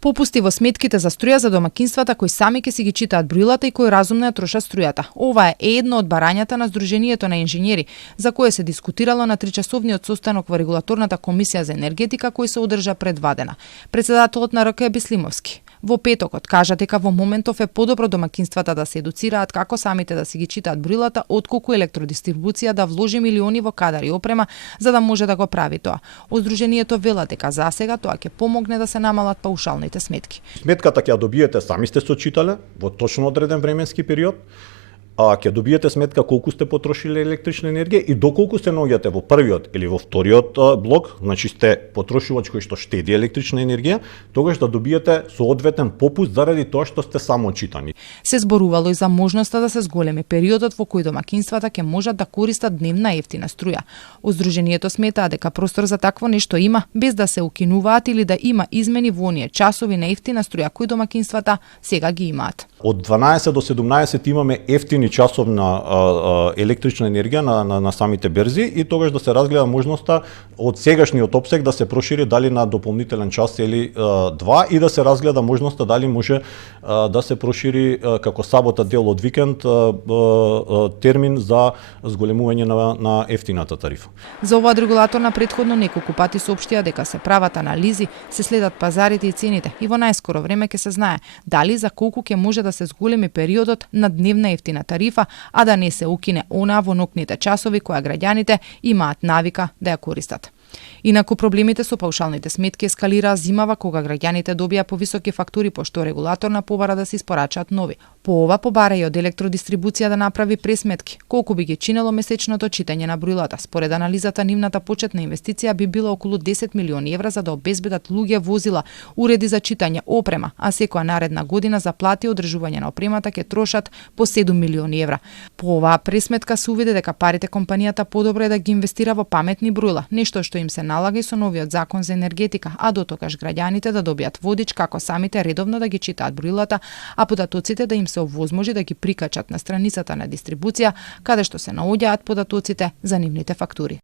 Попусти во сметките за струја за домакинствата кои сами ќе си ги читаат броилата и кои разумно ја трошат струјата. Ова е едно од барањата на Сдруженијето на инженери, за кое се дискутирало на тричасовниот состанок во Регулаторната комисија за енергетика кој се одржа пред Вадена. Председателот на РК Беслимовски во петокот кажа дека во моментов е подобро домакинствата да се едуцираат како самите да си ги читаат броилата отколку електродистрибуција да вложи милиони во кадар и опрема за да може да го прави тоа. Сдруженијето вела дека засега тоа ќе помогне да се намалат паушалните сметки. Сметката ќе ја добиете сами сте сочитале во точно одреден временски период. Ќе добиете сметка колку сте потрошиле електрична енергија и доколку се наоѓате во првиот или во вториот блок, значи сте потрошувач кој што штеди електрична енергија, тогаш да добиете соодветен попуст заради тоа што сте самоочитани. Се зборувало и за можноста да се зголеми периодот во кој домакинствата ќе можат да користат дневна ефтина струја. Сдруженијето сметаа дека простор за такво нешто има, без да се укинуваат или да има измени во оние часови на ефтина струја кои домакинствата сега ги имаат. Од 12 до 17 имаме ефтини часов на електрична енергија на самите берзи и тогаш да се разгледа можноста од сегашниот опсег да се прошири дали на дополнителен час или два и да се разгледа можноста дали може да се прошири како сабота дел од викенд термин за зголемување на ефтината тарифа. За оваа регулаторна претходно неколку пати соопштија дека се прават анализи, се следат пазарите и цените и во најскоро време ќе се знае дали за колку ќе може да се зголеми периодот на дневна ефтина тарифа, а да не се укине онаа во ноќните часови која граѓаните имаат навика да ја користат. Инаку проблемите со паушалните сметки ескалираа зимава кога граѓаните добија повисоки фактури пошто регулаторна побара да се испорачаат нови. По ова побара и од електродистрибуција да направи пресметки колку би ги чинело месечното читање на броилата. Според анализата нивната почетна инвестиција би била околу 10 милиони евра за да обезбедат луѓе, возила, уреди за читање, опрема, а секоја наредна година за плати и одржување на опремата ќе трошат по 7 милиони евра. По оваа пресметка се увиде дека парите компанијата подобро е да ги инвестира во паметни броила, нешто што им се налага и со новиот закон за енергетика, а дотогаш граѓаните да добијат водич како самите редовно да ги читаат броилата, а податоците да им се овозможи да ги прикачат на страницата на дистрибуција, каде што се наоѓаат податоците за нивните фактури.